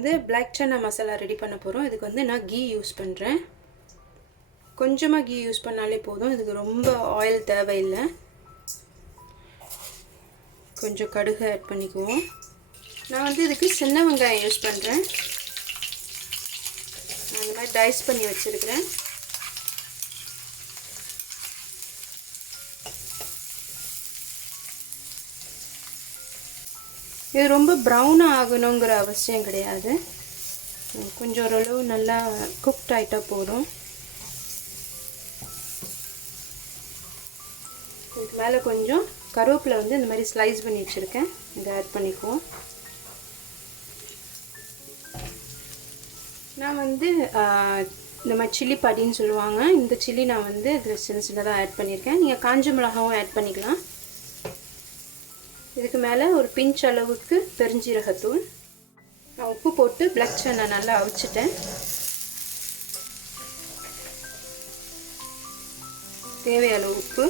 வந்து black chana masala ready பண்ண போகிறோம். இதுக்கு வந்து நான் கீ யூஸ் பண்ணுறேன். கொஞ்சமாக கீ யூஸ் பண்ணாலே போதும். இதுக்கு ரொம்ப ஆயில் தேவையில்லை. கொஞ்சம் கடுகு ஆட் பண்ணிக்குவோம். நான் வந்து இதுக்கு சின்ன வெங்காயம் யூஸ் பண்ணுறேன். நான் இந்த மாதிரி டைஸ் பண்ணி வச்சுருக்கிறேன். இது ரொம்ப ப்ரௌனாக ஆகணுங்கிற அவசியம் கிடையாது. கொஞ்சம் ஓரளவு நல்லா குக்ட் ஆகிட்டா போதும். இதுக்கு மேலே கொஞ்சம் கருவேப்பிலை வந்து இந்த மாதிரி ஸ்லைஸ் பண்ணி வச்சுருக்கேன். இதை ஆட் பண்ணிக்குவோம். நான் வந்து இந்த மாதிரி சில்லி பாடின்னு சொல்லுவாங்க. இந்த சில்லி நான் வந்து இதில் சின்ன சின்னதாக ஆட் பண்ணியிருக்கேன். நீங்கள் காஞ்ச மிளகாவும் ஆட் பண்ணிக்கலாம். இதுக்கு மேலே ஒரு பிஞ்ச் அளவுக்கு பெருஞ்சீரகத்தூள். நான் உப்பு போட்டு black chana நல்லா அவிச்சிட்டேன். தேவையான உப்பு.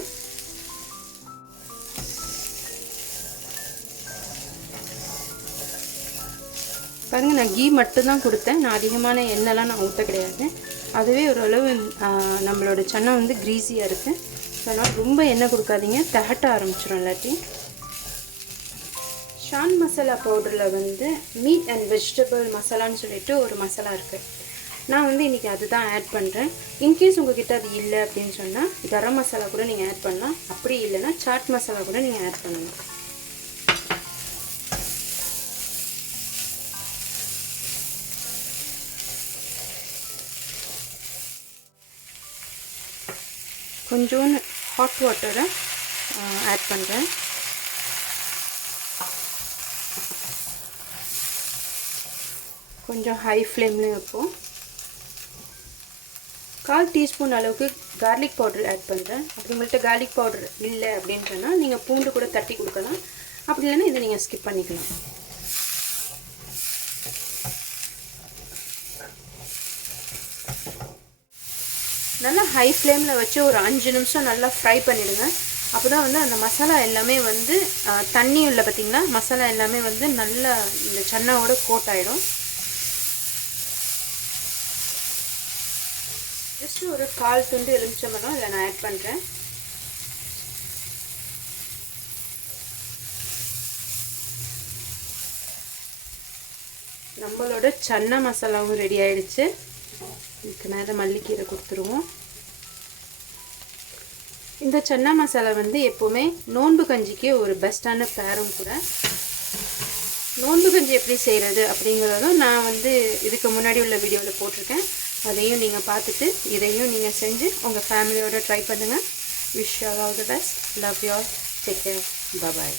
பாருங்கள், நான் கீ மட்டும்தான் கொடுத்தேன். நான் அதிகமான எண்ணெய்லாம் நான் ஊற்ற கிடையாது. அதுவே ஓரளவு நம்மளோட சன்னா வந்து க்ரீஸியாக இருக்குது. அதனால் ரொம்ப எண்ணெய் கொடுக்காதீங்க, திகட்ட ஆரம்பிச்சிடும் இல்லாட்டி. ஷான் மசாலா பவுடரில் வந்து மீட் அண்ட் வெஜிடபிள் மசாலான்னு சொல்லிட்டு ஒரு மசாலா இருக்குது. நான் வந்து இன்றைக்கி அதுதான் ஆட் பண்ணுறேன். இன்கேஸ் உங்கள்கிட்ட அது இல்லை அப்படின்னு சொன்னால் கரம் மசாலா கூட நீங்கள் ஆட் பண்ணலாம். அப்படி இல்லைன்னா சாட் மசாலா கூட நீங்கள் ஆட் பண்ணலாம். கொஞ்சோன்னு ஹாட் வாட்டரை ஆட் பண்ணுறேன். கொஞ்சம் ஹை ஃப்ளேமில் வைப்போம். 1/4 டீஸ்பூன் அளவுக்கு கார்லிக் பவுடர் ஆட் பண்ணுறேன். அப்படி உங்கள்கிட்ட கார்லிக் பவுடர் இல்லை அப்படின்னு சொன்னால் நீங்கள் பூண்டு கூட தட்டி கொடுக்கலாம். அப்படி இல்லைன்னா இதை நீங்கள் ஸ்கிப் பண்ணிக்கலாம். நல்லா ஹை ஃப்ளேமில் வச்சு ஒரு 5 நிமிஷம் நல்லா ஃப்ரை பண்ணிவிடுங்க. அப்போ தான் வந்து அந்த மசாலா எல்லாமே வந்து தண்ணி இல்லை பார்த்திங்களா, மசாலா எல்லாமே வந்து நல்லா இந்த சன்னாவோட கோட் ஆகிடும். ஜஸ்ட் ஒரு 1/4 துண்டு எலுமிச்சம்பழம் இதில் நான் ஆட் பண்ணுறேன். நம்மளோட சன்னா மசாலாவும் ரெடி ஆகிடுச்சு. இதுக்கு மேலே மல்லிக்கீரை கொடுத்துருவோம். இந்த சன்னா மசாலா வந்து எப்போவுமே நோன்பு கஞ்சிக்கு ஒரு பெஸ்ட்டான பேரும் கூட. நோன்பு கஞ்சி எப்படி செய்கிறது அப்படிங்கிறதும் நான் வந்து இதுக்கு முன்னாடி உள்ள வீடியோவில் போட்டிருக்கேன். அதையும் நீங்கள் பார்த்துட்டு இதையும் நீங்கள் செஞ்சு உங்கள் ஃபேமிலியோடு ட்ரை பண்ணுங்கள். Wish you all the best. Love you all. Take care. Bye bye.